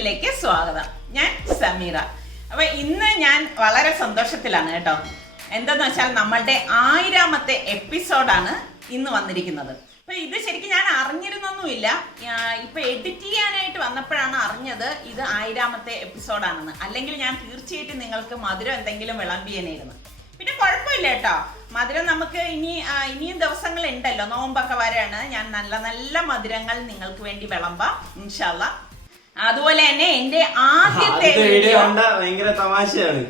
കിച്ചണിലേക്ക് സ്വാഗതം. ഞാൻ സമീറ. അപ്പൊ ഇന്ന് ഞാൻ വളരെ സന്തോഷത്തിലാണ് കേട്ടോ. എന്താന്ന് വെച്ചാൽ നമ്മളുടെ 1000ാമത്തെ എപ്പിസോഡാണ് ഇന്ന് വന്നിരിക്കുന്നത്. അപ്പൊ ഇത് ശരിക്കും ഞാൻ അറിഞ്ഞിരുന്നൊന്നുമില്ല. ഇപ്പൊ എഡിറ്റ് ചെയ്യാനായിട്ട് വന്നപ്പോഴാണ് അറിഞ്ഞത് ഇത് 1000ാമത്തെ എപ്പിസോഡാണെന്ന്. അല്ലെങ്കിൽ ഞാൻ തീർച്ചയായിട്ടും നിങ്ങൾക്ക് മധുരം എന്തെങ്കിലും വിളമ്പിയേനായിരുന്നു. പിന്നെ കുഴപ്പമില്ല കേട്ടോ, മധുരം നമുക്ക് ഇനിയും ദിവസങ്ങൾ ഉണ്ടല്ലോ, നോമ്പൊക്കെ വരെയാണ്. ഞാൻ നല്ല നല്ല മധുരങ്ങൾ നിങ്ങൾക്ക് വേണ്ടി വിളമ്പാം ഇൻഷാ അല്ലാഹ്. അതുപോലെ തന്നെ എന്റെ ആദ്യത്തെ വീഡിയോ ഭയങ്കര തമാശയാണ്.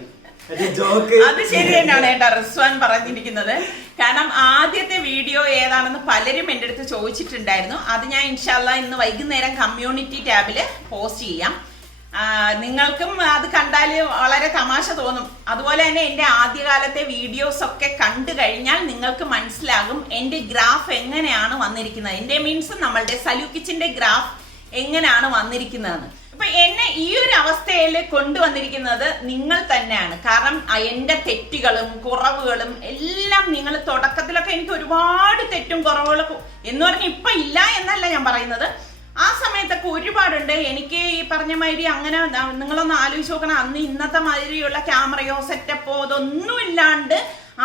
അത് ശരി തന്നെയാണ് കേട്ടോ റിസ്വാൻ പറഞ്ഞിരിക്കുന്നത്. കാരണം ആദ്യത്തെ വീഡിയോ ഏതാണെന്ന് പലരും എൻ്റെ അടുത്ത് ചോദിച്ചിട്ടുണ്ടായിരുന്നു. അത് ഞാൻ ഇൻഷാ അല്ലാഹ് ഇന്ന് വൈകുന്നേരം കമ്മ്യൂണിറ്റി ടാബില് പോസ്റ്റ് ചെയ്യാം. നിങ്ങൾക്കും അത് കണ്ടാൽ വളരെ തമാശ തോന്നും. അതുപോലെ തന്നെ എൻ്റെ ആദ്യകാലത്തെ വീഡിയോസ് ഒക്കെ കണ്ടു കഴിഞ്ഞാൽ നിങ്ങൾക്ക് മനസ്സിലാകും എൻ്റെ ഗ്രാഫ് എങ്ങനെയാണ് വന്നിരിക്കുന്നത്. എൻ്റെ മീൻസ് നമ്മളുടെ സലൂ കിച്ചന്റെ ഗ്രാഫ് എങ്ങനെയാണ് വന്നിരിക്കുന്നതെന്ന്. അപ്പൊ എന്നെ ഈ ഒരു അവസ്ഥയിൽ കൊണ്ടുവന്നിരിക്കുന്നത് നിങ്ങൾ തന്നെയാണ്. കാരണം എൻ്റെ തെറ്റുകളും കുറവുകളും എല്ലാം നിങ്ങൾ തുടക്കത്തിലൊക്കെ എനിക്ക് ഒരുപാട് തെറ്റും കുറവുകളും എന്ന് പറഞ്ഞാൽ ഇപ്പൊ ഇല്ല എന്നല്ല ഞാൻ പറയുന്നത്. ആ സമയത്തൊക്കെ ഒരുപാടുണ്ട്. എനിക്ക് ഈ പറഞ്ഞ മാതിരി അങ്ങനെ നിങ്ങളൊന്ന് ആലോചിച്ച് നോക്കണം, അന്ന് ഇന്നത്തെ മാതിരിയുള്ള ക്യാമറയോ സെറ്റപ്പോ അതൊന്നും ഇല്ലാണ്ട്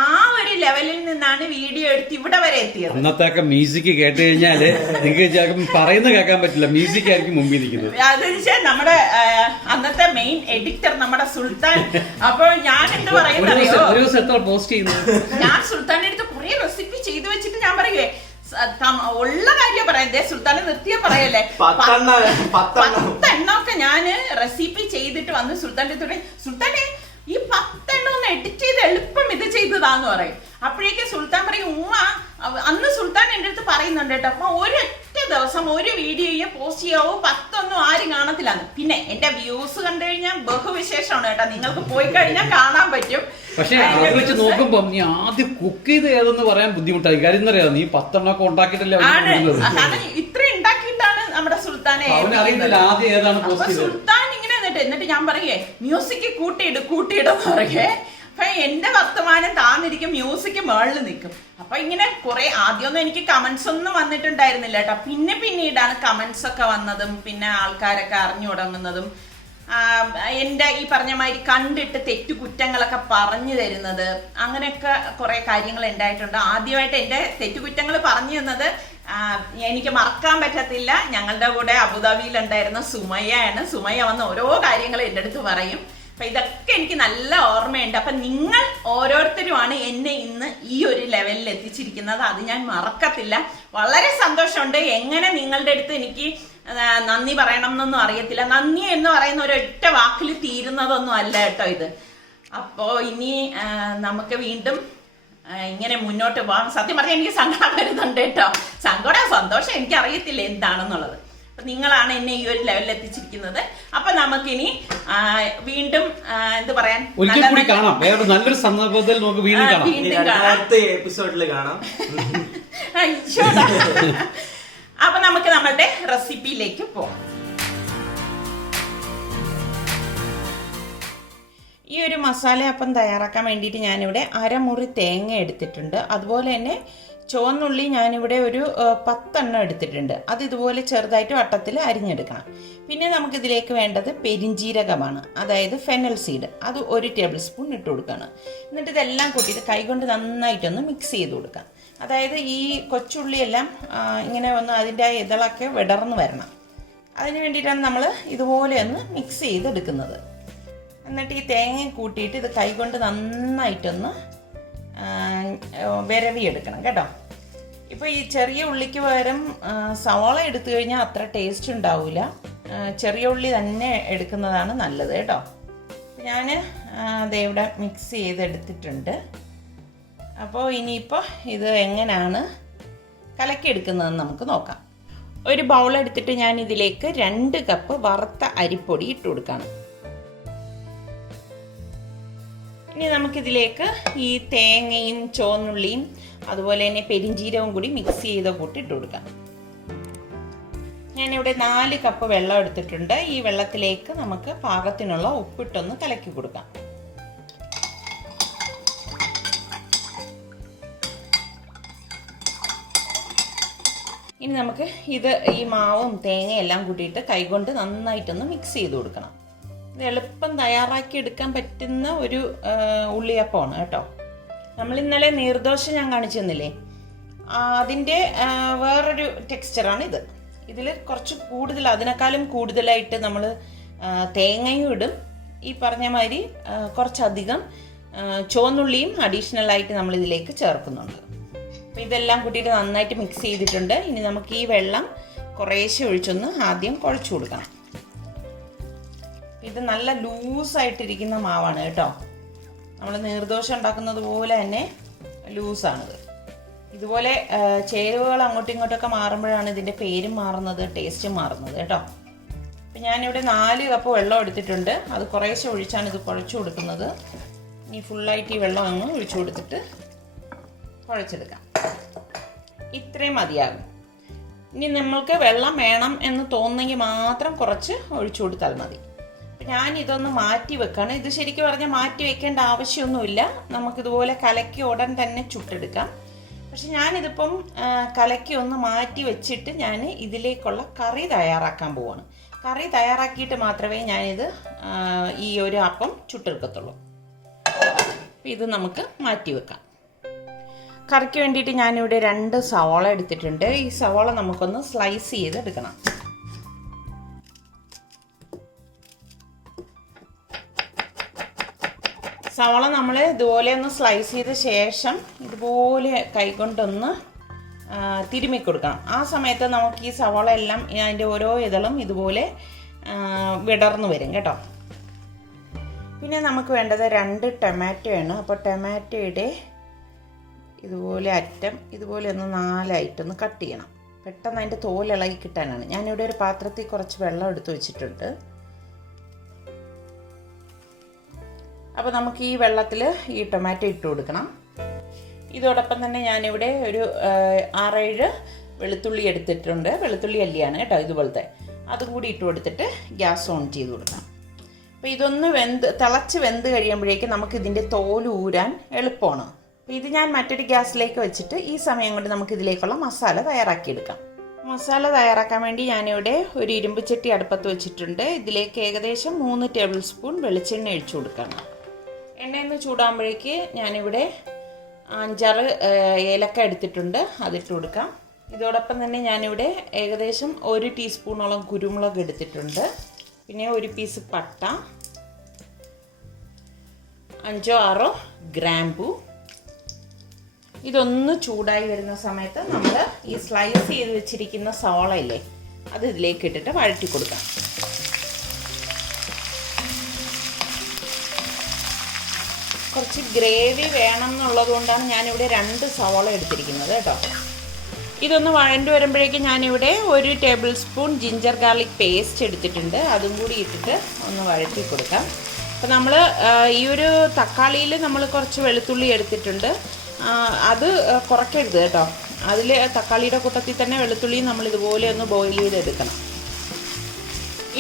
ആ ഒരു ലെവലിൽ നിന്നാണ് വീഡിയോ എടുത്ത് ഇവിടെ വരെ എത്തിയത്. അന്നത്തെ മ്യൂസിക് കേട്ട് കഴിഞ്ഞാല് നിങ്ങൾക്ക് പറയുന്ന കേൾക്കാൻ പറ്റില്ല, മ്യൂസിക് ആയിരിക്കും മുമ്പിൽ ഇരിക്കുന്നത്. അതെന്ന് വെച്ചാൽ നമ്മുടെ അന്നത്തെ മെയിൻ എഡിറ്റർ നമ്മുടെ സുൽത്താൻ. അപ്പോൾ ഞാൻ എന്ത് പറയുന്നത്, പോസ്റ്റ് ചെയ്യുന്നത് ഞാൻ സുൽത്താന്റെ അടുത്ത് കുറെ റെസിപ്പി ചെയ്തു വെച്ചിട്ട് ഞാൻ പറയുവേ ഉള്ള കാര്യം പറയാം. സുൽത്താനെ നിർത്തിയ പറയല്ലേ, 10 ഒക്കെ ഞാന് റെസിപ്പി ചെയ്തിട്ട് വന്ന് സുൽത്താന്റെ അടുത്ത് സുൽത്താനെ ഈ 10 ഒന്ന് എഡിറ്റ് ചെയ്ത് എളുപ്പം ഇത് ചെയ്തതാന്ന് പറയും. അപ്പോഴേക്കും സുൽത്താൻ പറയും ഉമ്മ അന്ന് സുൽത്താൻ എൻ്റെ അടുത്ത് പറയുന്നുണ്ട് കേട്ടോ. അപ്പൊ ഒരൊറ്റ ദിവസം ഒരു വീഡിയോ പോസ്റ്റ് ചെയ്യാവോ 10 ഒന്നും ആരും കാണത്തില്ലാന്ന്. പിന്നെ എന്റെ വ്യൂസ് കണ്ടു കഴിഞ്ഞാൽ ബഹുവിശേഷമാണ് കേട്ടോ, നിങ്ങൾക്ക് പോയി കഴിഞ്ഞാൽ കാണാൻ പറ്റും. പക്ഷെ അത് വെച്ച് നോക്കുമ്പോ നീ ആദ്യം കുക്ക് ചെയ്ത് ഏതെന്ന് പറയാൻ ബുദ്ധിമുട്ടായി. കാര്യം എന്താ പറയാ, നീ 10 ഒക്കെ ഉണ്ടാക്കിയിട്ടല്ലേ ഇത്ര ഉണ്ടാക്കിയിട്ടാണ് നമ്മുടെ സുൽത്താനെ. സുൽത്താൻ ഇങ്ങനെ എന്നിട്ട് ഞാൻ പറയേ മ്യൂസിക് കൂട്ടിയിടും പറയേ. അപ്പൊ എന്റെ വർത്തമാനം താന്നിരിക്കും, മ്യൂസിക് മേളിൽ നിൽക്കും. അപ്പൊ ഇങ്ങനെ കുറെ ആദ്യമൊന്നും എനിക്ക് കമന്റ്സ് ഒന്നും വന്നിട്ടുണ്ടായിരുന്നില്ല കേട്ടോ. പിന്നീടാണ് കമന്റ്സ് ഒക്കെ വന്നതും പിന്നെ ആൾക്കാരൊക്കെ അറിഞ്ഞു തുടങ്ങുന്നതും എൻ്റെ ഈ പറഞ്ഞ മാതിരി കണ്ടിട്ട് തെറ്റുകുറ്റങ്ങളൊക്കെ പറഞ്ഞു തരുന്നത്. അങ്ങനെയൊക്കെ കുറെ കാര്യങ്ങൾ ഉണ്ടായിട്ടുണ്ട്. ആദ്യമായിട്ട് എൻ്റെ തെറ്റുകുറ്റങ്ങൾ പറഞ്ഞു തന്നത് എനിക്ക് മറക്കാൻ പറ്റത്തില്ല, ഞങ്ങളുടെ കൂടെ അബുദാബിയിൽ ഉണ്ടായിരുന്ന സുമയ്യാണ്. സുമയ്യ വന്ന് ഓരോ കാര്യങ്ങൾ എൻ്റെ അടുത്ത് പറയും. അപ്പൊ ഇതൊക്കെ എനിക്ക് നല്ല ഓർമ്മയുണ്ട്. അപ്പൊ നിങ്ങൾ ഓരോരുത്തരുമാണ് എന്നെ ഇന്ന് ഈ ഒരു ലെവലിൽ എത്തിച്ചിരിക്കുന്നത്. അത് ഞാൻ മറക്കത്തില്ല. വളരെ സന്തോഷമുണ്ട്. എങ്ങനെ നിങ്ങളുടെ അടുത്ത് എനിക്ക് നന്ദി പറയണം എന്നൊന്നും അറിയത്തില്ല. നന്ദി എന്ന് പറയുന്ന ഒരൊറ്റ വാക്കിൽ തീരുന്നതൊന്നും അല്ല കേട്ടോ ഇത്. അപ്പോ ഇനി നമുക്ക് വീണ്ടും ഇങ്ങനെ മുന്നോട്ട് പോകാം. സത്യം പറഞ്ഞാൽ എനിക്ക് സങ്കടം വരുന്നുണ്ട് കേട്ടോ. സന്തോഷം എനിക്ക് അറിയത്തില്ല എന്താണെന്നുള്ളത്. അപ്പൊ നിങ്ങളാണ് എന്നെ ഈ ഒരു ലെവലിൽ എത്തിച്ചിരിക്കുന്നത്. അപ്പൊ നമുക്കിനി വീണ്ടും എന്ത് പറയാൻ, നല്ലൊരു സന്ദർഭത്തിൽ നമുക്ക് വീണ്ടും കാണാം. അപ്പൊ നമുക്ക് നമ്മുടെ റെസിപ്പിയിലേക്ക് പോകാം. ഈ ഒരു മസാല അപ്പം തയ്യാറാക്കാൻ വേണ്ടിയിട്ട് ഞാനിവിടെ 1/2 മുറി തേങ്ങ എടുത്തിട്ടുണ്ട്. അതുപോലെ തന്നെ ചുവന്നുള്ളി ഞാനിവിടെ ഒരു 10 എടുത്തിട്ടുണ്ട്. അത് ഇതുപോലെ ചെറുതായിട്ട് വട്ടത്തിൽ അരിഞ്ഞെടുക്കണം. പിന്നെ നമുക്കിതിലേക്ക് വേണ്ടത് പെരിഞ്ജീരകമാണ്, അതായത് ഫെനൽ സീഡ്. അത് 1 ടേബിൾ സ്പൂൺ ഇട്ട് കൊടുക്കണം. എന്നിട്ട് ഇതെല്ലാം കൂട്ടിയിട്ട് കൈകൊണ്ട് നന്നായിട്ടൊന്ന് മിക്സ് ചെയ്ത് കൊടുക്കാം. അതായത് ഈ കൊച്ചുള്ളിയെല്ലാം ഇങ്ങനെ ഒന്ന് അതിൻ്റെ ഇതളൊക്കെ വിടർന്ന് വരണം. അതിന് വേണ്ടിയിട്ടാണ് നമ്മൾ ഇതുപോലെ ഒന്ന് മിക്സ് ചെയ്തെടുക്കുന്നത്. എന്നിട്ട് ഈ തേങ്ങ കൂട്ടിയിട്ട് ഇത് കൈകൊണ്ട് നന്നായിട്ടൊന്ന് വിരവിയെടുക്കണം കേട്ടോ. ഇപ്പോൾ ഈ ചെറിയ ഉള്ളിക്ക് പകരം സവാള എടുത്തു കഴിഞ്ഞാൽ അത്ര ടേസ്റ്റ് ഉണ്ടാവില്ല. ചെറിയ ഉള്ളി തന്നെ എടുക്കുന്നതാണ് നല്ലത് കേട്ടോ. ഞാൻ ഇവിടെ മിക്സ് ചെയ്തെടുത്തിട്ടുണ്ട്. അപ്പോൾ ഇനിയിപ്പോൾ ഇത് എങ്ങനെയാണ് കലക്കിയെടുക്കുന്നതെന്ന് നമുക്ക് നോക്കാം. ഒരു ബൗൾ എടുത്തിട്ട് ഞാൻ ഇതിലേക്ക് 2 കപ്പ് വറുത്ത അരിപ്പൊടി ഇട്ട് കൊടുക്കുകയാണ്. ഇനി നമുക്കിതിലേക്ക് ഈ തേങ്ങയും ചുവന്നുള്ളിയും അതുപോലെ തന്നെ പെരിഞ്ജീരകവും കൂടി മിക്സ് ചെയ്ത കൂട്ടി ഇട്ട് കൊടുക്കാം. ഞാനിവിടെ 4 കപ്പ് വെള്ളം എടുത്തിട്ടുണ്ട്. ഈ വെള്ളത്തിലേക്ക് നമുക്ക് പാകത്തിനുള്ള ഉപ്പിട്ടൊന്ന് കലക്കി കൊടുക്കാം. ഇനി നമുക്ക് ഈ മാവും തേങ്ങയും എല്ലാം കൂട്ടിയിട്ട് കൈകൊണ്ട് നന്നായിട്ടൊന്ന് മിക്സ് ചെയ്ത് കൊടുക്കണം. ഇത് എളുപ്പം തയ്യാറാക്കി എടുക്കാൻ പറ്റുന്ന ഒരു ഉള്ളിയപ്പമാണ് കേട്ടോ. നമ്മൾ ഇന്നലെ നീർദോശ ഞാൻ കാണിച്ചു തന്നില്ലേ, അതിൻ്റെ വേറൊരു ടെക്സ്ചറാണ് ഇത്. ഇതിൽ കുറച്ച് കൂടുതൽ, അതിനേക്കാളും കൂടുതലായിട്ട് നമ്മൾ തേങ്ങയും ഇടും. ഈ പറഞ്ഞ മാതിരി കുറച്ചധികം ചുവന്നുള്ളിയും അഡീഷണൽ ആയിട്ട് നമ്മൾ ഇതിലേക്ക് ചേർക്കുന്നുണ്ട്. അപ്പോൾ ഇതെല്ലാം കൂട്ടിയിട്ട് നന്നായിട്ട് മിക്സ് ചെയ്തിട്ടുണ്ട്. ഇനി നമുക്ക് ഈ വെള്ളം കുറേശ്ശെ ഒഴിച്ചൊന്ന് ആദ്യം കുഴച്ച് കൊടുക്കണം. ഇത് നല്ല ലൂസായിട്ടിരിക്കുന്ന മാവാണ് കേട്ടോ. നമ്മൾ നീർദോശ ഉണ്ടാക്കുന്നത് പോലെ തന്നെ ലൂസാണിത്. ഇതുപോലെ ചേരുവകൾ അങ്ങോട്ടും ഇങ്ങോട്ടൊക്കെ മാറുമ്പോഴാണ് ഇതിൻ്റെ പേരും മാറുന്നത്, ടേസ്റ്റും മാറുന്നത് കേട്ടോ. അപ്പം ഞാനിവിടെ 4 കപ്പ് വെള്ളം എടുത്തിട്ടുണ്ട്. അത് കുറേശ്ശെ ഒഴിച്ചാണ് ഇത് കുഴച്ച് കൊടുക്കുന്നത്. ഇനി ഫുള്ളായിട്ട് ഈ വെള്ളം അങ്ങ് ഒഴിച്ചു കൊടുത്തിട്ട് കുഴച്ചെടുക്കാം. ഇത്രയും മതിയാകും. ഇനി നമ്മൾക്ക് വെള്ളം വേണം എന്ന് തോന്നുന്നെങ്കിൽ മാത്രം കുറച്ച് ഒഴിച്ചു കൊടുത്താൽ മതി. ഞാൻ ഇതൊന്ന് മാറ്റി വെക്കാണ്. ഇത് ശരിക്കും പറഞ്ഞാൽ മാറ്റി വെക്കേണ്ട ആവശ്യമൊന്നുമില്ല. നമുക്കിതുപോലെ കലക്കി ഉടൻ തന്നെ ചുട്ടെടുക്കാം. പക്ഷെ ഞാനിതിപ്പം കലക്കി ഒന്ന് മാറ്റി വെച്ചിട്ട് ഞാൻ ഇതിലേക്കുള്ള കറി തയ്യാറാക്കാൻ പോവാണ്. കറി തയ്യാറാക്കിയിട്ട് മാത്രമേ ഞാനിത് ഈ ഒരു അപ്പം ചുട്ടെടുക്കത്തുള്ളൂ. ഇത് നമുക്ക് മാറ്റി വെക്കാം. കറിക്ക് വേണ്ടിയിട്ട് ഞാനിവിടെ 2 സവാള എടുത്തിട്ടുണ്ട്. ഈ സവാള നമുക്കൊന്ന് സ്ലൈസ് ചെയ്തെടുക്കണം. സവാള നമ്മൾ ഇതുപോലെ ഒന്ന് സ്ലൈസ് ചെയ്ത ശേഷം ഇതുപോലെ കൈകൊണ്ടൊന്ന് തിരുമ്മി കൊടുക്കണം. ആ സമയത്ത് നമുക്ക് ഈ സവാള എല്ലാം അതിൻ്റെ ഓരോ ഇതളും ഇതുപോലെ വിടർന്നു വരും കേട്ടോ. പിന്നെ നമുക്ക് വേണ്ടത് 2 ടൊമാറ്റോ ആണ്. അപ്പോൾ ടൊമാറ്റോയുടെ ഇതുപോലെ അറ്റം ഇതുപോലെ ഒന്ന് 4 ആയിട്ടൊന്ന് കട്ട് ചെയ്യണം. പെട്ടെന്ന് അതിൻ്റെ തോൽ ഇളകി കിട്ടാനാണ്. ഞാനിവിടെ ഒരു പാത്രത്തിൽ കുറച്ച് വെള്ളം എടുത്ത് വെച്ചിട്ടുണ്ട്. അപ്പോൾ നമുക്ക് ഈ വെള്ളത്തിൽ ഈ ടൊമാറ്റോ ഇട്ട് കൊടുക്കണം. ഇതോടൊപ്പം തന്നെ ഞാനിവിടെ ഒരു 6-7 വെളുത്തുള്ളി എടുത്തിട്ടുണ്ട്. വെളുത്തുള്ളി അല്ലിയാണ് കേട്ടോ, ഇതുപോലത്തെ. അതും കൂടി ഇട്ട് കൊടുത്തിട്ട് ഗ്യാസ് ഓൺ ചെയ്ത് കൊടുക്കാം. അപ്പോൾ ഇതൊന്ന് തിളച്ച് വെന്ത് കഴിയുമ്പോഴേക്കും നമുക്ക് ഇതിൻ്റെ തോല് ഊരാൻ എളുപ്പമാണ്. അപ്പോൾ ഇത് ഞാൻ മറ്റൊരു ഗ്യാസിലേക്ക് വെച്ചിട്ട് ഈ സമയം കൊണ്ട് നമുക്ക് ഇതിലേക്കുള്ള മസാല തയ്യാറാക്കിയെടുക്കാം. മസാല തയ്യാറാക്കാൻ വേണ്ടി ഞാനിവിടെ ഒരു ഇരുമ്പ് ചട്ടി അടുപ്പത്ത് വെച്ചിട്ടുണ്ട്. ഇതിലേക്ക് ഏകദേശം 3 ടേബിൾ സ്പൂൺ വെളിച്ചെണ്ണ ഒഴിച്ചു കൊടുക്കണം. എണ്ണയൊന്ന് ചൂടാകുമ്പോഴേക്ക് ഞാനിവിടെ 5-6 ഏലക്ക എടുത്തിട്ടുണ്ട്, അതിട്ട് കൊടുക്കാം. ഇതോടൊപ്പം തന്നെ ഞാനിവിടെ ഏകദേശം 1 ടീസ്പൂണോളം കുരുമുളക് എടുത്തിട്ടുണ്ട്. പിന്നെ ഒരു പീസ് പട്ട, 5-6 ഗ്രാമ്പൂ. ഇതൊന്ന് ചൂടായി വരുന്ന സമയത്ത് നമ്മൾ ഈ സ്ലൈസ് ചെയ്ത് വെച്ചിരിക്കുന്ന സവാള ഇല്ലേ, അത് ഇതിലേക്ക് ഇട്ടിട്ട് വഴറ്റി കൊടുക്കാം. കുറച്ച് ഗ്രേവി വേണം എന്നുള്ളത് കൊണ്ടാണ് ഞാനിവിടെ 2 സവാള എടുത്തിരിക്കുന്നത് കേട്ടോ. ഇതൊന്ന് വഴണ്ടി വരുമ്പോഴേക്കും ഞാനിവിടെ 1 table spoon ginger garlic paste എടുത്തിട്ടുണ്ട്. അതും കൂടി ഇട്ടിട്ട് ഒന്ന് വഴറ്റി കൊടുക്കാം. അപ്പോൾ നമ്മൾ ഈ ഒരു തക്കാളിയിൽ നമ്മൾ കുറച്ച് വെളുത്തുള്ളി എടുത്തിട്ടുണ്ട്. അത് കുറയ്ക്കരുത് കേട്ടോ. അതിൽ തക്കാളിയുടെ കൂട്ടത്തിൽ തന്നെ വെളുത്തുള്ളി നമ്മൾ ഇതുപോലെ ഒന്ന് ബോയിൽ ചെയ്തെടുക്കണം.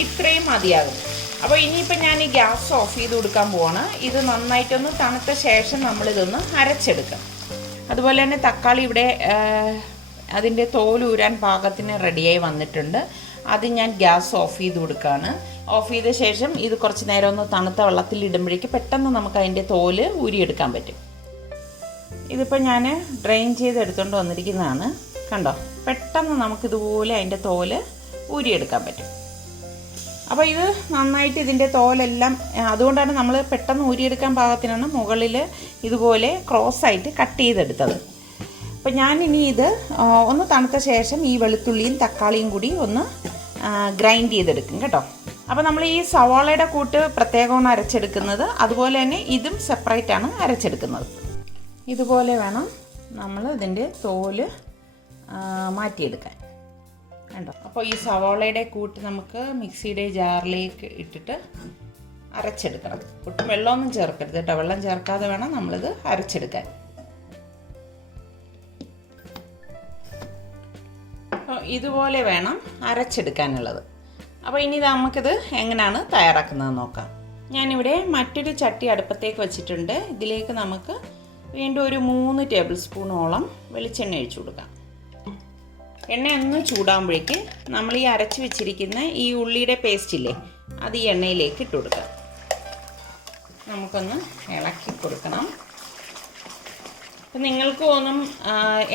ഇത്രയും മതിയാകും. അപ്പോൾ ഇനിയിപ്പോൾ ഞാൻ ഈ ഗ്യാസ് ഓഫ് ചെയ്ത് കൊടുക്കാൻ പോവാണ്. ഇത് നന്നായിട്ടൊന്ന് തണുത്ത ശേഷം നമ്മളിതൊന്ന് അരച്ചെടുക്കാം. അതുപോലെ തന്നെ തക്കാളി ഇവിടെ അതിൻ്റെ തോലൂരാൻ പാകത്തിന് റെഡിയായി വന്നിട്ടുണ്ട്. അത് ഞാൻ ഗ്യാസ് ഓഫ് ചെയ്ത് കൊടുക്കുകയാണ്. ഓഫ് ചെയ്ത ശേഷം ഇത് കുറച്ച് നേരം ഒന്ന് തണുത്ത വെള്ളത്തിൽ ഇടുമ്പോഴേക്ക് പെട്ടെന്ന് നമുക്ക് അതിൻ്റെ തോല് ഊരിയെടുക്കാൻ പറ്റും. ഇതിപ്പോൾ ഞാൻ ഡ്രെയിൻ ചെയ്ത് എടുത്തുകൊണ്ട് വന്നിരിക്കുന്നതാണ്. കണ്ടോ, പെട്ടെന്ന് നമുക്കിതുപോലെ അതിൻ്റെ തോല് ഊരിയെടുക്കാൻ പറ്റും. അപ്പോൾ ഇത് നന്നായിട്ട് ഇതിൻ്റെ തോലെല്ലാം, അതുകൊണ്ടാണ് നമ്മൾ പെട്ടെന്ന് ഊരിയെടുക്കാൻ പാകത്തിനാണ് മുകളിൽ ഇതുപോലെ ക്രോസായിട്ട് കട്ട് ചെയ്തെടുത്തത്. അപ്പോൾ ഞാനിനി ഇത് ഒന്ന് തണുത്ത ശേഷം ഈ വെളുത്തുള്ളിയും തക്കാളിയും കൂടി ഒന്ന് ഗ്രൈൻഡ് ചെയ്തെടുക്കും കേട്ടോ. അപ്പോൾ നമ്മൾ ഈ സവാളയുടെ കൂട്ട് പ്രത്യേകമാണ് അരച്ചെടുക്കുന്നത്. അതുപോലെ തന്നെ ഇതും സെപ്പറേറ്റാണ് അരച്ചെടുക്കുന്നത്. ഇതുപോലെ വേണം നമ്മൾ ഇതിൻ്റെ തോല് മാറ്റിയെടുക്കാൻ കണ്ടോ. അപ്പോൾ ഈ സവാളയുടെ കൂട്ട് നമുക്ക് മിക്സിയുടെ ജാറിലേക്ക് ഇട്ടിട്ട് അരച്ചെടുക്കണം. ഒട്ടും വെള്ളമൊന്നും ചേർക്കരുത് കേട്ടോ. വെള്ളം ചേർക്കാതെ വേണം നമ്മളിത് അരച്ചെടുക്കാൻ. അപ്പോൾ ഇതുപോലെ വേണം അരച്ചെടുക്കാനുള്ളത്. അപ്പോൾ ഇനി നമുക്കിത് എങ്ങനെയാണ് തയ്യാറാക്കുന്നത് നോക്കാം. ഞാനിവിടെ മറ്റൊരു ചട്ടി അടുപ്പത്തേക്ക് വെച്ചിട്ടുണ്ട്. ഇതിലേക്ക് നമുക്ക് വീണ്ടും ഒരു 3 ടേബിൾ സ്പൂണോളം വെളിച്ചെണ്ണ ഒഴിച്ചു കൊടുക്കാം. എണ്ണ ഒന്ന് ചൂടാകുമ്പോഴേക്ക് നമ്മൾ ഈ അരച്ച് വെച്ചിരിക്കുന്ന ഈ ഉള്ളിയുടെ പേസ്റ്റ് ഇല്ലേ, അത് ഈ എണ്ണയിലേക്ക് ഇട്ട് കൊടുക്കാം. നമുക്കൊന്ന് ഇളക്കി കൊടുക്കണം. അപ്പം നിങ്ങൾക്ക് തോന്നും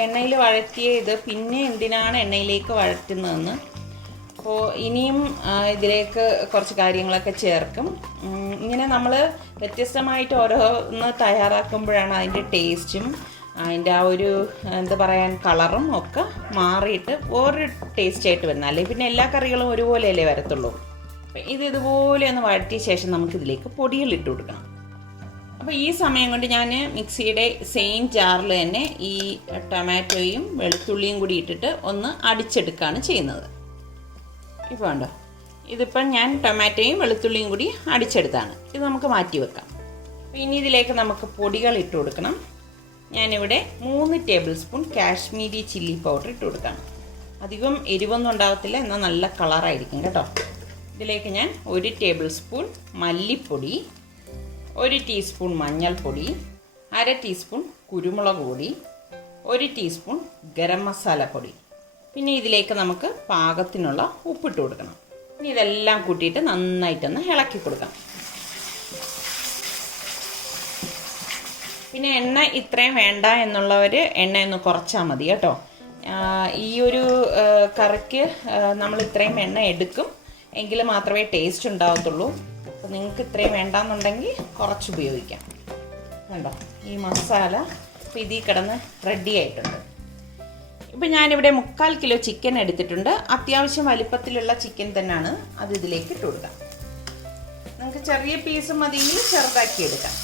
എണ്ണയിൽ വഴറ്റിയ ഇത് പിന്നെ എന്തിനാണ് എണ്ണയിലേക്ക് വഴറ്റുന്നതെന്ന്. അപ്പോൾ ഇനിയും ഇതിലേക്ക് കുറച്ച് കാര്യങ്ങളൊക്കെ ചേർക്കും. ഇങ്ങനെ നമ്മൾ വ്യത്യസ്തമായിട്ട് ഓരോന്ന് തയ്യാറാക്കുമ്പോഴാണ് അതിൻ്റെ ടേസ്റ്റും അതിൻ്റെ ആ ഒരു എന്താ പറയാൻ കളറും ഒക്കെ മാറിയിട്ട് വേറൊരു ടേസ്റ്റായിട്ട് വരുന്നത്. അല്ലെങ്കിൽ പിന്നെ എല്ലാ കറികളും ഒരുപോലെയല്ലേ വരത്തുള്ളൂ. അപ്പം ഇതുപോലെ ഒന്ന് വഴറ്റിയ ശേഷം നമുക്കിതിലേക്ക് പൊടികൾ ഇട്ട് കൊടുക്കണം. അപ്പോൾ ഈ സമയം കൊണ്ട് ഞാൻ മിക്സിയുടെ സെയിം ജാറിൽ തന്നെ ഈ ടൊമാറ്റോയും വെളുത്തുള്ളിയും കൂടി ഇട്ടിട്ട് ഒന്ന് അടിച്ചെടുക്കുകയാണ് ചെയ്യുന്നത്. ഇപ്പോൾ ഉണ്ടോ, ഇതിപ്പം ഞാൻ ടൊമാറ്റോയും വെളുത്തുള്ളിയും കൂടി അടിച്ചെടുത്താണ്. ഇത് നമുക്ക് മാറ്റി വെക്കാം. ഇനി ഇതിലേക്ക് നമുക്ക് പൊടികൾ ഇട്ട് കൊടുക്കണം. ഞാനിവിടെ 3 table spoon Kashmiri chilli powder ഇട്ട് കൊടുക്കാം. അധികം എരിവൊന്നും ഉണ്ടാകത്തില്ല, എന്നാൽ നല്ല കളറായിരിക്കും കേട്ടോ. ഇതിലേക്ക് ഞാൻ 1 ടേബിൾ സ്പൂൺ മല്ലിപ്പൊടി, 1 ടീസ്പൂൺ മഞ്ഞൾപ്പൊടി, 1/2 ടീസ്പൂൺ കുരുമുളക് പൊടി, 1 ടീസ്പൂൺ ഗരം മസാല പൊടി, പിന്നെ ഇതിലേക്ക് നമുക്ക് പാകത്തിനുള്ള ഉപ്പിട്ട് കൊടുക്കണം. ഇനി ഇതെല്ലാം കൂട്ടിയിട്ട് നന്നായിട്ടൊന്ന് ഇളക്കി കൊടുക്കാം. പിന്നെ എണ്ണ ഇത്രയും വേണ്ട എന്നുള്ളവർ എണ്ണയൊന്ന് കുറച്ചാൽ മതി കേട്ടോ. ഈ ഒരു കറിക്ക് നമ്മൾ ഇത്രയും എണ്ണ എടുക്കും, എങ്കിൽ മാത്രമേ ടേസ്റ്റ് ഉണ്ടാകത്തുള്ളൂ. അപ്പോൾ നിങ്ങൾക്ക് ഇത്രയും വേണ്ടാന്നുണ്ടെങ്കിൽ കുറച്ച് ഉപയോഗിക്കാം. കണ്ടോ, ഈ മസാല ഇപ്പോൾ ഇതിൽ കിടന്ന് റെഡി ആയിട്ടുണ്ട്. ഇപ്പം ഞാനിവിടെ 3/4 കിലോ ചിക്കൻ എടുത്തിട്ടുണ്ട്. അത്യാവശ്യം വലിപ്പത്തിലുള്ള ചിക്കൻ തന്നെയാണ്. അത് ഇതിലേക്ക് ഇട്ട് കൊടുക്കാം. നിങ്ങൾക്ക് ചെറിയ പീസ് മതിയെങ്കിൽ ചെറുതാക്കി എടുക്കാം.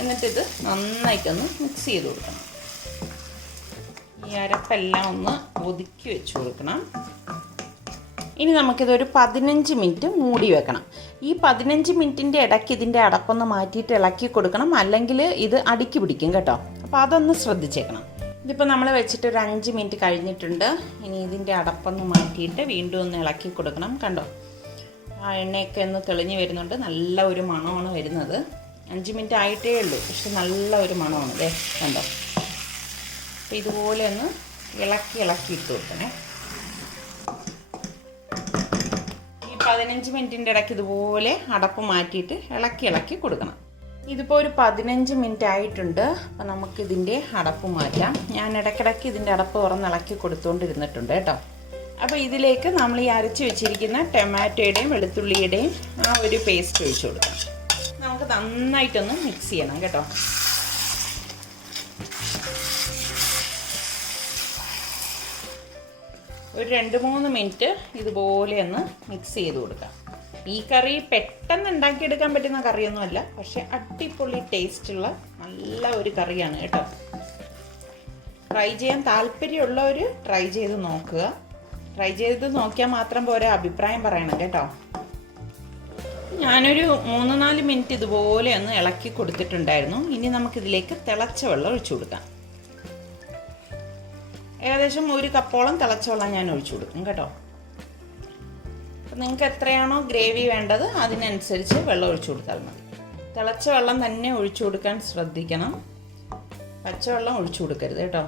എന്നിട്ടിത് നന്നായിട്ടൊന്ന് മിക്സ് ചെയ്ത് കൊടുക്കണം. ഈ അരപ്പെല്ലാം ഒന്ന് ഒതുക്കി വെച്ച് കൊടുക്കണം. ഇനി നമുക്കിതൊരു 15 മിനിറ്റ് മൂടി വെക്കണം. ഈ 15 മിനിറ്റിൻ്റെ ഇടയ്ക്ക് ഇതിൻ്റെ അടപ്പൊന്ന് മാറ്റിയിട്ട് ഇളക്കി കൊടുക്കണം, അല്ലെങ്കിൽ ഇത് അടിക്ക് പിടിക്കും കേട്ടോ. അപ്പോൾ അതൊന്ന് ശ്രദ്ധിച്ചേക്കണം. ഇതിപ്പോൾ നമ്മൾ വെച്ചിട്ട് ഒരു 5 മിനിറ്റ് കഴിഞ്ഞിട്ടുണ്ട്. ഇനി ഇതിൻ്റെ അടപ്പൊന്ന് മാറ്റിയിട്ട് വീണ്ടും ഒന്ന് ഇളക്കി കൊടുക്കണം. കണ്ടോ, ആ എണ്ണയൊക്കെ ഒന്ന് തെളിഞ്ഞ് വരുന്നുണ്ട്. നല്ല ഒരു മണമാണ് വരുന്നത്. 5 മിനിറ്റ് ആയിട്ടേ ഉള്ളൂ, പക്ഷെ നല്ല ഒരു മണമാണ്. അതെ കണ്ടോ. അപ്പോൾ ഇതുപോലെ ഒന്ന് ഇളക്കി ഇട്ട് കൊടുക്കണേ. ഈ 15 മിനിറ്റിൻ്റെ ഇടയ്ക്ക് ഇതുപോലെ അടപ്പ് മാറ്റിയിട്ട് ഇളക്കി കൊടുക്കണം. ഇതിപ്പോൾ ഒരു 15 മിനിറ്റ് ആയിട്ടുണ്ട്. അപ്പോൾ നമുക്കിതിൻ്റെ അടപ്പ് മാറ്റാം. ഞാൻ ഇടയ്ക്കിടയ്ക്ക് ഇതിൻ്റെ അടപ്പ് തുറന്നിളക്കി കൊടുത്തുകൊണ്ടിരുന്നിട്ടുണ്ട് കേട്ടോ. അപ്പോൾ ഇതിലേക്ക് നമ്മൾ ഈ അരച്ച് വെച്ചിരിക്കുന്ന ടൊമാറ്റോയുടെയും വെളുത്തുള്ളിയുടെയും ആ ഒരു പേസ്റ്റ് ഒഴിച്ചു കൊടുക്കാം. നമുക്ക് നന്നായിട്ടൊന്ന് മിക്സ് ചെയ്യണം കേട്ടോ. ഒരു 2-3 മിനിറ്റ് ഇതുപോലെ ഒന്ന് മിക്സ് ചെയ്ത് കൊടുക്കാം. ഈ കറി പെട്ടെന്ന് ഉണ്ടാക്കിയെടുക്കാൻ പറ്റുന്ന കറിയൊന്നുമല്ല, പക്ഷെ അടിപൊളി ടേസ്റ്റുള്ള നല്ല ഒരു കറിയാണ് കേട്ടോ. ട്രൈ ചെയ്യാൻ താല്പര്യമുള്ളവർ ട്രൈ ചെയ്ത് നോക്കുക. ട്രൈ ചെയ്ത് നോക്കിയാൽ മാത്രം പോരാ, അഭിപ്രായം പറയണം കേട്ടോ. ഞാനൊരു 3-4 മിനിറ്റ് ഇതുപോലെ ഒന്ന് ഇളക്കി കൊടുത്തിട്ടുണ്ടായിരുന്നു. ഇനി നമുക്കിതിലേക്ക് തിളച്ച വെള്ളം ഒഴിച്ചു കൊടുക്കാം. ഏകദേശം 1 കപ്പോളം തിളച്ച വെള്ളം ഞാൻ ഒഴിച്ചു കൊടുക്കും കേട്ടോ. അപ്പം നിങ്ങൾക്ക് എത്രയാണോ ഗ്രേവി വേണ്ടത് അതിനനുസരിച്ച് വെള്ളം ഒഴിച്ചു കൊടുത്താൽ മതി. തിളച്ച വെള്ളം തന്നെ ഒഴിച്ചു കൊടുക്കാൻ ശ്രദ്ധിക്കണം, പച്ചവെള്ളം ഒഴിച്ചു കൊടുക്കരുത് കേട്ടോ.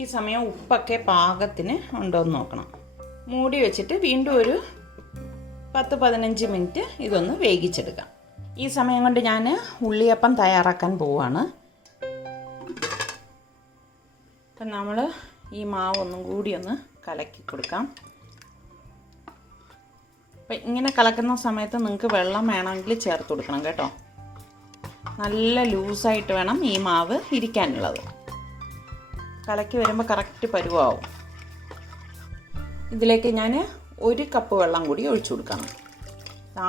ഈ സമയം ഉപ്പൊക്കെ പാകത്തിന് ഉണ്ടോ എന്ന് നോക്കണം. മൂടി വെച്ചിട്ട് വീണ്ടും ഒരു 10-15 മിനിറ്റ് ഇതൊന്ന് വേവിച്ചെടുക്കാം. ഈ സമയം കൊണ്ട് ഞാൻ ഉള്ളിയപ്പം തയ്യാറാക്കാൻ പോവുകയാണ്. അപ്പം നമ്മൾ ഈ മാവ് ഒന്നും കൂടി ഒന്ന് കലക്കി കൊടുക്കാം. അപ്പം ഇങ്ങനെ കലക്കുന്ന സമയത്ത് നിങ്ങൾക്ക് വെള്ളം വേണമെങ്കിൽ ചേർത്ത് കൊടുക്കണം കേട്ടോ. നല്ല ലൂസായിട്ട് വേണം ഈ മാവ് ഇരിക്കാനുള്ളത്. കലക്കി വരുമ്പോൾ കറക്റ്റ് പരുവാവും. ഇതിലേക്ക് ഞാൻ 1 കപ്പ് വെള്ളം കൂടി ഒഴിച്ചു കൊടുക്കണം.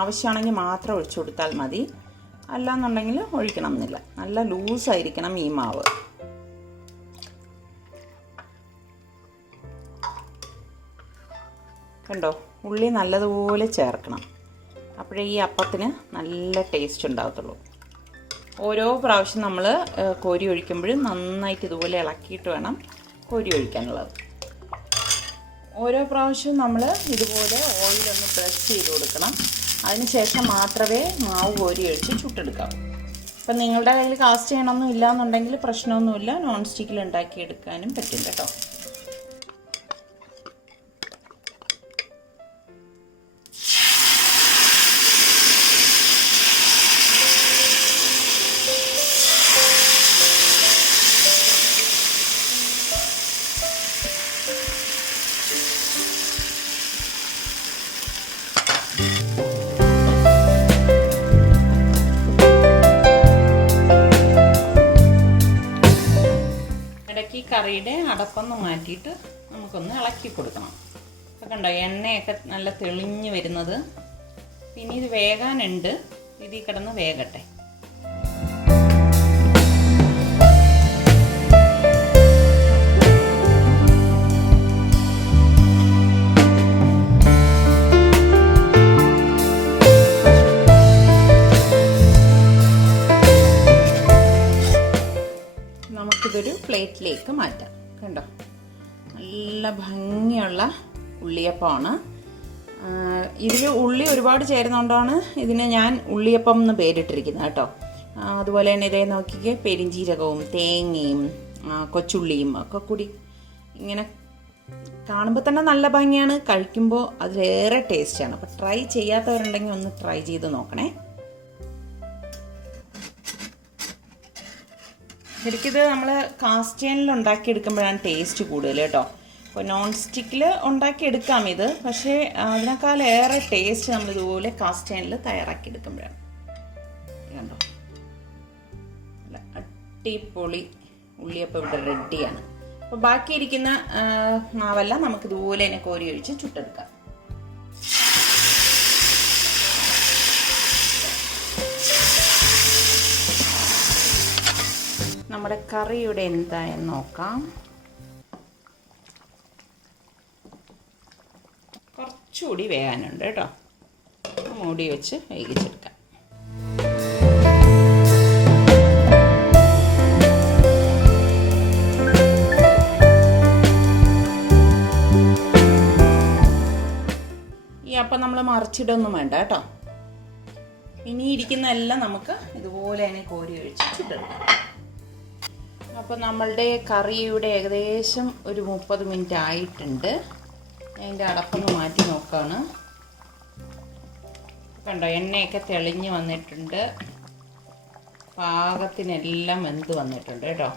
ആവശ്യമാണെങ്കിൽ മാത്രം ഒഴിച്ചു കൊടുത്താൽ മതി, അല്ലാന്നുണ്ടെങ്കിൽ ഒഴിക്കണം എന്നില്ല. നല്ല ലൂസായിരിക്കണം ഈ മാവ്. കണ്ടോ, ഉള്ളി നല്ലതുപോലെ ചേർക്കണം. അപ്പോഴേ ഈ അപ്പത്തിന് നല്ല ടേസ്റ്റ് ഉണ്ടാകത്തുള്ളൂ. ഓരോ പ്രാവശ്യം നമ്മൾ കോരി ഒഴിക്കുമ്പോഴും നന്നായിട്ട് ഇതുപോലെ ഇളക്കിയിട്ട് വേണം കോരി ഒഴിക്കാനുള്ളത്. ഓരോ പ്രാവശ്യവും നമ്മൾ ഇതുപോലെ ഓയിലൊന്ന് പ്രസ് ചെയ്ത് കൊടുക്കണം. അതിനുശേഷം മാത്രമേ മാവ് കോരി ഒഴിച്ച് ചുട്ടെടുക്കാവൂ. അപ്പം നിങ്ങളുടെ കയ്യിൽ കാസ്റ്റ് ചെയ്യണമൊന്നും ഇല്ലയെന്നുണ്ടെങ്കിൽ പ്രശ്നമൊന്നുമില്ല, നോൺ സ്റ്റിക്കിൽ ഉണ്ടാക്കിയെടുക്കാനും പറ്റും കേട്ടോ. ഇടയ്ക്ക് കറിയുടെ അടപ്പൊന്ന് മാറ്റിയിട്ട് നമുക്കൊന്ന് ഇളക്കി കൊടുക്കണം. അപ്പം കണ്ടോ എണ്ണയൊക്കെ നല്ല തെളിഞ്ഞ് വരുന്നത്. പിന്നെ ഇത് വേകാനുണ്ട്, ഇതിൽ കിടന്ന് വേകട്ടെ. നമുക്കിതൊരു പ്ലേറ്റിലേക്ക് മാറ്റാം. കണ്ടോ നല്ല ഭംഗിയുള്ള ഉള്ളിയപ്പമാണ്. ഇതിൽ ഉള്ളി ഒരുപാട് ചേരുന്നതുകൊണ്ടാണ് ഇതിന് ഞാൻ ഉള്ളിയപ്പം എന്ന് പേരിട്ടിരിക്കുന്നത് കേട്ടോ. അതുപോലെ തന്നെ ഇതേ നോക്കിക്കേ, പെരിഞ്ചീരകവും തേങ്ങയും കൊച്ചുള്ളിയും ഒക്കെ കൂടി ഇങ്ങനെ കാണുമ്പോൾ തന്നെ നല്ല ഭംഗിയാണ്, കഴിക്കുമ്പോൾ അതിലേറെ ടേസ്റ്റാണ്. അപ്പോൾ ട്രൈ ചെയ്യാത്തവരുണ്ടെങ്കിൽ ഒന്ന് ട്രൈ ചെയ്ത് നോക്കണേ. ശരിക്കിത് നമ്മൾ കാസ്റ്റ് അയണിൽ ഉണ്ടാക്കിയെടുക്കുമ്പോഴാണ് ടേസ്റ്റ് കൂടുതൽ കേട്ടോ. അപ്പോൾ നോൺ സ്റ്റിക്കിൽ ഉണ്ടാക്കിയെടുക്കാം ഇത്, പക്ഷേ അതിനേക്കാളേറെ ടേസ്റ്റ് നമ്മളിതുപോലെ കാസ്റ്റ് അയണിൽ തയ്യാറാക്കിയെടുക്കുമ്പോഴാണ്. കണ്ടോ നല്ല അടിപൊളി ഉള്ളിയപ്പം ഇവിടെ റെഡിയാണ്. അപ്പോൾ ബാക്കിയിരിക്കുന്ന മാവെല്ലാം നമുക്കിതുപോലെ തന്നെ കോരി ഒഴിച്ച് ചുട്ടെടുക്കാം. നമ്മുടെ കറിയുടെ എന്തായെന്ന് നോക്കാം. കുറച്ചുകൂടി വേകാനുണ്ട് കേട്ടോ. മൂടി വെച്ച് വേവിച്ചെടുക്കാം. ഈ അപ്പം നമ്മൾ മറിച്ചിടൊന്നും വേണ്ട കേട്ടോ. ഇനി ഇരിക്കുന്ന എല്ലാം നമുക്ക് ഇതുപോലെ തന്നെ കോരി ഒഴിച്ച് ചുട്ടെടുക്കാം. അപ്പോൾ നമ്മളുടെ കറിയുടെ ഏകദേശം ഒരു 30 മിനിറ്റ് ആയിട്ടുണ്ട്. അതിൻ്റെ അടപ്പൊന്ന് മാറ്റി നോക്കുകയാണ്. കണ്ടോ എണ്ണയൊക്കെ തെളിഞ്ഞ് വന്നിട്ടുണ്ട്, പാകത്തിനെല്ലാം വെന്ത് വന്നിട്ടുണ്ട് കേട്ടോ.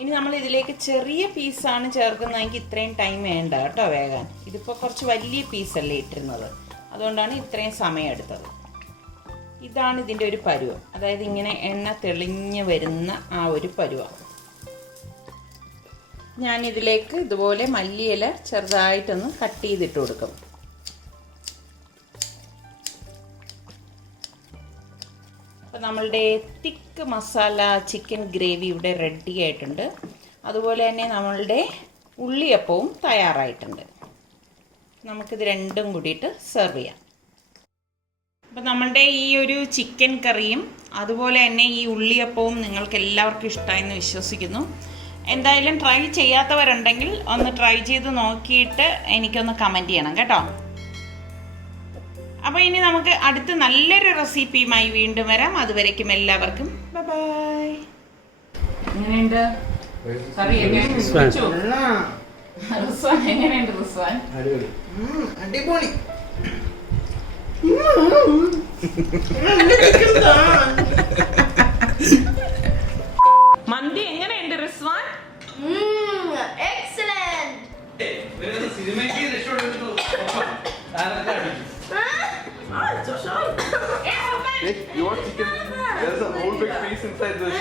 ഇനി നമ്മൾ ഇതിലേക്ക് ചെറിയ പീസാണ് ചേർക്കുന്നതെങ്കിൽ ഇത്രയും ടൈം വേണ്ട കേട്ടോ വേകാൻ. ഇതിപ്പോൾ കുറച്ച് വലിയ പീസല്ലേ ഇട്ടിരുന്നത്, അതുകൊണ്ടാണ് ഇത്രയും സമയം എടുത്തത്. ഇതാണ് ഇതിൻ്റെ ഒരു പരുവം, അതായത് ഇങ്ങനെ എണ്ണ തെളിഞ്ഞ് വരുന്ന ആ ഒരു പരുവം. ഞാനിതിലേക്ക് ഇതുപോലെ മല്ലിയില ചെറുതായിട്ടൊന്ന് കട്ട് ചെയ്തിട്ട് കൊടുക്കും. അപ്പോൾ നമ്മളുടെ തിക്ക് മസാല ചിക്കൻ ഗ്രേവി ഇവിടെ റെഡി ആയിട്ടുണ്ട്. അതുപോലെ തന്നെ നമ്മളുടെ ഉള്ളിയപ്പവും തയ്യാറായിട്ടുണ്ട്. നമുക്കിത് രണ്ടും കൂടിയിട്ട് സെർവ് ചെയ്യാം. അപ്പോൾ നമ്മളുടെ ഈ ഒരു ചിക്കൻ കറിയും അതുപോലെ തന്നെ ഈ ഉള്ളിയപ്പവും നിങ്ങൾക്ക് എല്ലാവർക്കും ഇഷ്ടമായെന്ന് വിശ്വസിക്കുന്നു. എന്തായാലും ട്രൈ ചെയ്യാത്തവരുണ്ടെങ്കിൽ ഒന്ന് ട്രൈ ചെയ്ത് നോക്കിയിട്ട് എനിക്കൊന്ന് കമൻറ്റ് ചെയ്യണം കേട്ടോ. അപ്പോൾ ഇനി നമുക്ക് അടുത്ത നല്ലൊരു റെസിപ്പിയുമായി വീണ്ടും വരാം. അതുവരേക്കും എല്ലാവർക്കും ബൈ. എങ്ങനെയുണ്ട് കറി? റിസ്വാൻ എങ്ങനെയുണ്ട്? റിസ്വാൻ അടിപൊളി. മന്തി എങ്ങനെയുണ്ട് Rizwan? Your chicken, there's a whole big piece inside this.